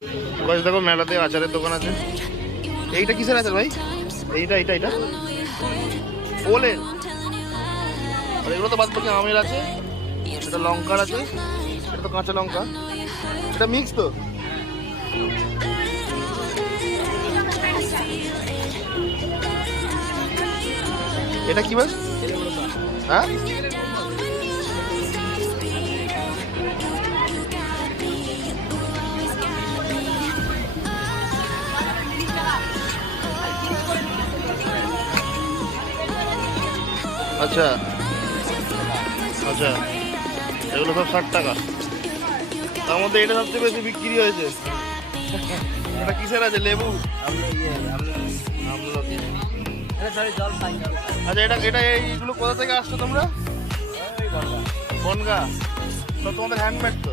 বাস দেখো মেলাতে আচারের দোকান আছে। এইটা কিসের আচার ভাই? এইটা ওলের। আর এগুলো তো বাদ বাকি আমের আছে, এটা লঙ্কার আছে, এটা তো কাঁচা লঙ্কা, এটা মিক্স তো। এটা কি মাছ? হ্যাঁ আচ্ছা আচ্ছা, এগুলো সব 60 টাকা। তার মধ্যে এটা সবচেয়ে বেশি বিক্রি হয়েছে। এটা কিসের আছে? লেবু, আমলকি। আচ্ছা, এটা এইগুলো কোথা থেকে আসছো তোমরা? বনগা। তো তোমাদের হ্যান্ডমেড তো?